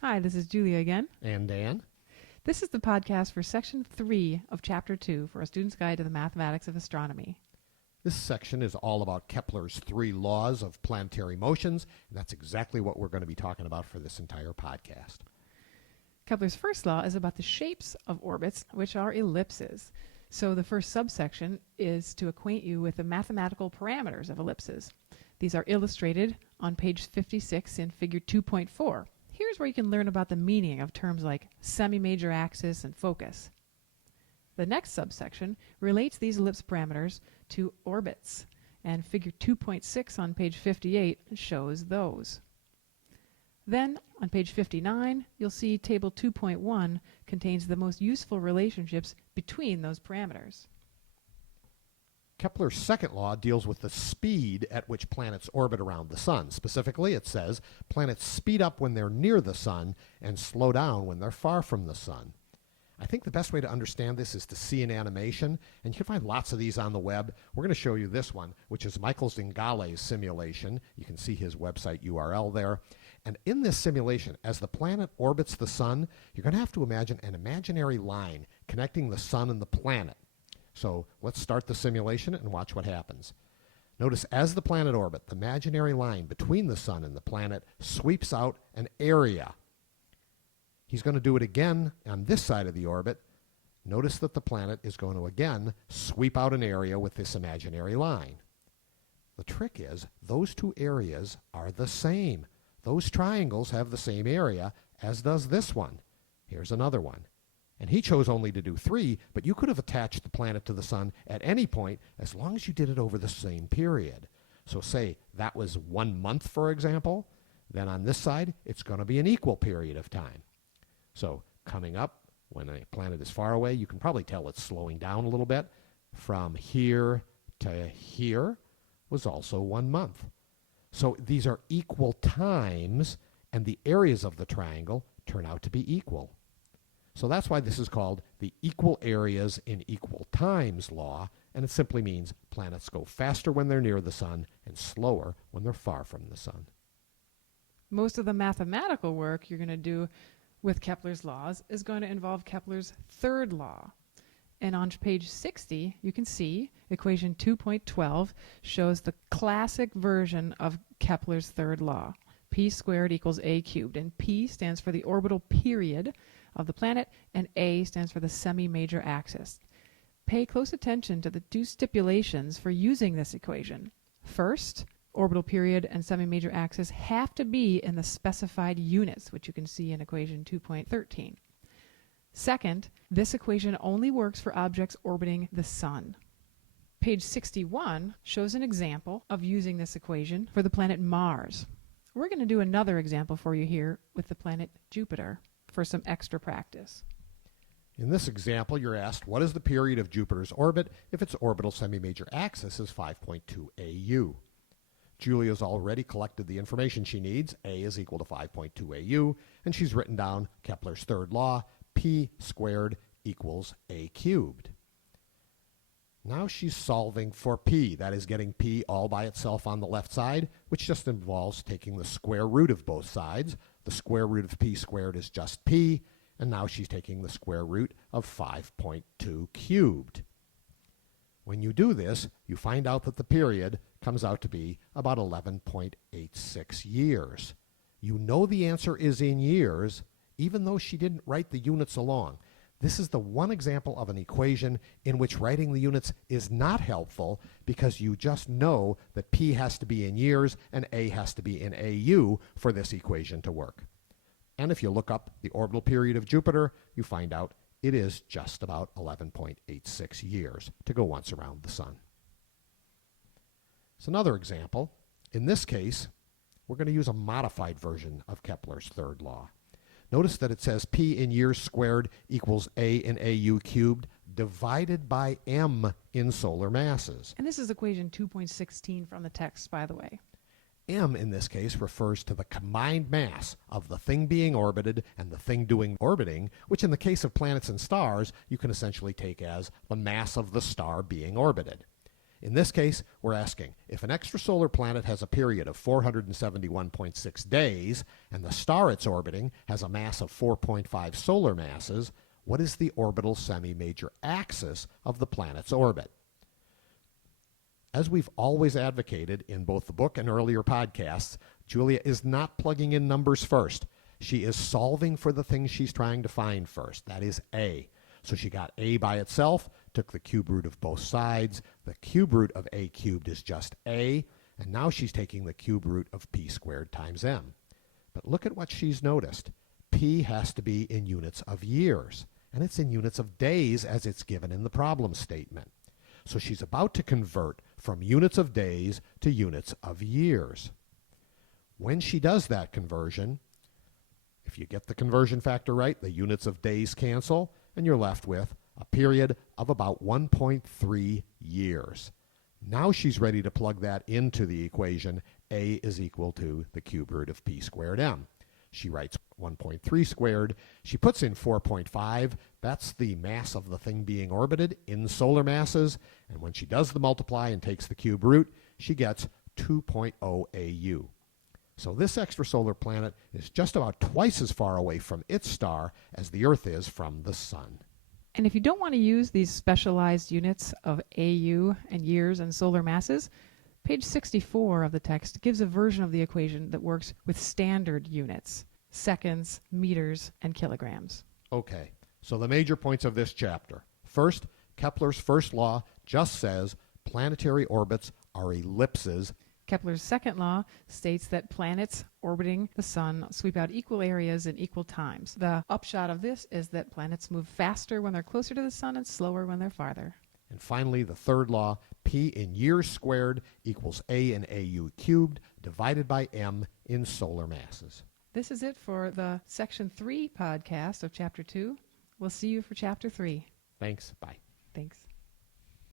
Hi, this is Julia again. And Dan. This is the podcast for Section 3 of Chapter 2 for A Student's Guide to the Mathematics of Astronomy. This section is all about Kepler's 3 laws of planetary motions, and that's exactly what we're going to be talking about for this entire podcast. Kepler's first law is about the shapes of orbits, which are ellipses. So the first subsection is to acquaint you with the mathematical parameters of ellipses. These are illustrated on page 56 in figure 2.4. Here's where you can learn about the meaning of terms like semi-major axis and focus. The next subsection relates these ellipse parameters to orbits, and figure 2.6 on page 58 shows those. Then, on page 59, you'll see table 2.1 contains the most useful relationships between those parameters. Kepler's second law deals with the speed at which planets orbit around the sun. Specifically, it says planets speed up when they're near the sun and slow down when they're far from the sun. I think the best way to understand this is to see an animation, and you can find lots of these on the web. We're going to show you this one, which is Michael Zingale's simulation. You can see his website URL there. And in this simulation, as the planet orbits the sun, you're going to have to imagine an imaginary line connecting the sun and the planet. So let's start the simulation and watch what happens. Notice as the planet orbits, the imaginary line between the sun and the planet sweeps out an area. He's going to do it again on this side of the orbit. Notice that the planet is going to again sweep out an area with this imaginary line. The trick is those two areas are the same. Those triangles have the same area, as does this one. Here's another one. And he chose only to do 3, but you could have attached the planet to the sun at any point as long as you did it over the same period. So say that was 1 month, for example. Then on this side, it's going to be an equal period of time. So coming up, when a planet is far away, you can probably tell it's slowing down a little bit. From here to here was also 1 month. So these are equal times, and the areas of the triangle turn out to be equal. So that's why this is called the equal areas in equal times law, and it simply means planets go faster when they're near the sun and slower when they're far from the sun. Most of the mathematical work you're going to do with Kepler's laws is going to involve Kepler's third law. And on page 60, you can see equation 2.12 shows the classic version of Kepler's third law. P squared equals a cubed, and P stands for the orbital period of the planet, and A stands for the semi-major axis. Pay close attention to the 2 stipulations for using this equation. First, orbital period and semi-major axis have to be in the specified units, which you can see in equation 2.13. Second, this equation only works for objects orbiting the sun. Page 61 shows an example of using this equation for the planet Mars. We're going to do another example for you here with the planet Jupiter for some extra practice. In this example, you're asked, what is the period of Jupiter's orbit if its orbital semi-major axis is 5.2 AU? Julia's already collected the information she needs. A is equal to 5.2 AU, and she's written down Kepler's third law, P squared equals A cubed. Now she's solving for P, that is getting P all by itself on the left side, which just involves taking the square root of both sides. The square root of P squared is just P, and now she's taking the square root of 5.2 cubed. When you do this, you find out that the period comes out to be about 11.86 years. You know the answer is in years, even though she didn't write the units along. This is the one example of an equation in which writing the units is not helpful because you just know that P has to be in years and A has to be in AU for this equation to work. And if you look up the orbital period of Jupiter, you find out it is just about 11.86 years to go once around the sun. So another example. In this case, we're going to use a modified version of Kepler's third law. Notice that it says P in years squared equals A in AU cubed divided by M in solar masses. And this is equation 2.16 from the text, by the way. M in this case refers to the combined mass of the thing being orbited and the thing doing orbiting, which in the case of planets and stars, you can essentially take as the mass of the star being orbited. In this case, we're asking, if an extrasolar planet has a period of 471.6 days, and the star it's orbiting has a mass of 4.5 solar masses, what is the orbital semi-major axis of the planet's orbit? As we've always advocated in both the book and earlier podcasts, Julia is not plugging in numbers first. She is solving for the thing she's trying to find first. That is A. So she got A by itself, took the cube root of both sides. The cube root of A cubed is just A, and now she's taking the cube root of P squared times M. But look at what she's noticed. P has to be in units of years, and it's in units of days as it's given in the problem statement. So she's about to convert from units of days to units of years. When she does that conversion, if you get the conversion factor right, the units of days cancel, and you're left with a period of about 1.3 years. Now she's ready to plug that into the equation A is equal to the cube root of P squared M. She writes 1.3 squared. She puts in 4.5. That's the mass of the thing being orbited in solar masses. And when she does the multiply and takes the cube root, she gets 2.0 AU. So this extrasolar planet is just about twice as far away from its star as the Earth is from the Sun. And if you don't want to use these specialized units of AU and years and solar masses, page 64 of the text gives a version of the equation that works with standard units, seconds, meters, and kilograms. Okay, so the major points of this chapter. First, Kepler's first law just says planetary orbits are ellipses. Kepler's second law states that planets orbiting the sun sweep out equal areas in equal times. The upshot of this is that planets move faster when they're closer to the sun and slower when they're farther. And finally, the third law, P in years squared equals A in AU cubed divided by M in solar masses. This is it for the Section 3 podcast of Chapter 2. We'll see you for Chapter 3. Thanks. Bye. Thanks.